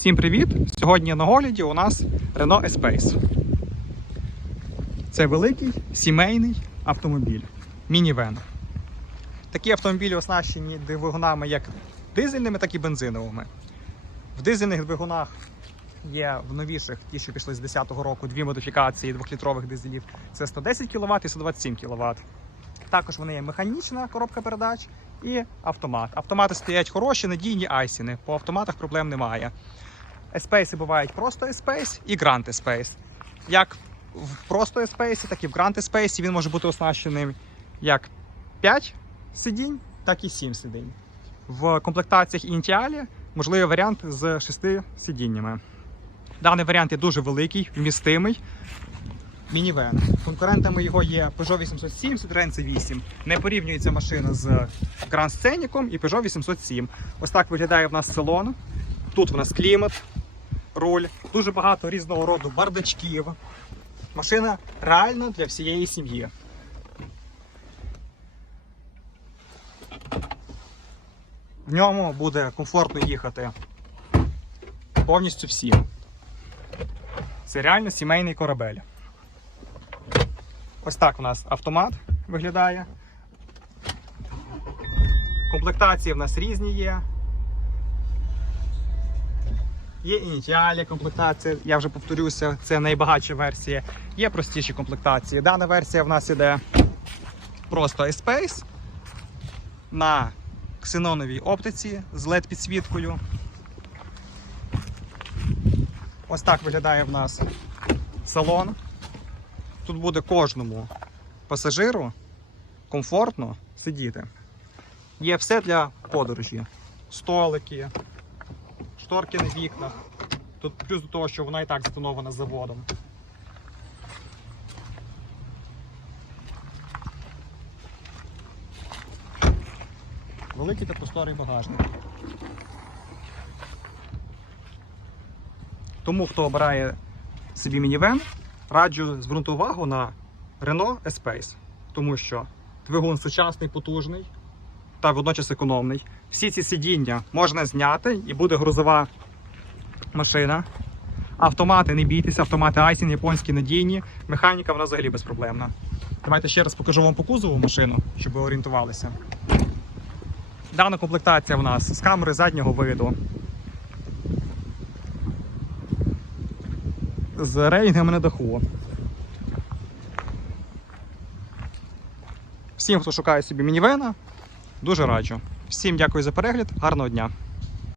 Всім привіт! Сьогодні на огляді у нас Renault Espace. Це великий сімейний автомобіль. Мінівен. Такі автомобілі оснащені двигунами як дизельними, так і бензиновими. В дизельних двигунах є в новіших, ті, що пішли з 10-го року, дві модифікації двохлітрових дизелів. Це 110 кВт і 127 кВт. Також вони є механічна коробка передач і автомат. Автомати стоять хороші, надійні айсіни. По автоматах проблем немає. Еспейси бувають просто Espace і Grand Espace. Як в просто Espace, так і в Grand Espace він може бути оснащеним як 5 сидінь, так і 7 сидінь. В комплектаціях Intiali можливий варіант з 6 сидіннями. Даний варіант є дуже великий, вмістимий. Мінівен. Конкурентами його є Peugeot 807, Citroen C8. Не порівнюється машина з Grand Scenic і Peugeot 807. Ось так виглядає в нас салон. Тут в нас клімат, руль, дуже багато різного роду бардачків. Машина реальна для всієї сім'ї. В ньому буде комфортно їхати повністю всім. Це реально сімейний корабель. Ось так у нас автомат виглядає. Комплектації в нас різні є. Є ініціалі комплектація, я вже повторюся, це найбагатша версія. Є простіші комплектації. Дана версія в нас іде просто Espace на ксеноновій оптиці з LED підсвіткою. Ось так виглядає в нас салон. Тут буде кожному пасажиру комфортно сидіти. Є все для подорожі. Столики, шторки на вікнах. Тут плюс до того, що вона і так затонована заводом. Великий та просторий багажник. Тому, хто обирає собі мінівен, раджу звернути увагу на Renault Espace, тому що двигун сучасний, потужний та водночас економний. Всі ці сидіння можна зняти і буде грузова машина. Автомати, не бійтеся, автомати Айсін, японські надійні. Механіка вона взагалі безпроблемна. Давайте ще раз покажу вам по кузову машину, щоб ви орієнтувалися. Дана комплектація в нас з камери заднього виду. З рейтингами на даху. Всім, хто шукає собі мінівена, дуже раджу. Всім дякую за перегляд, гарного дня!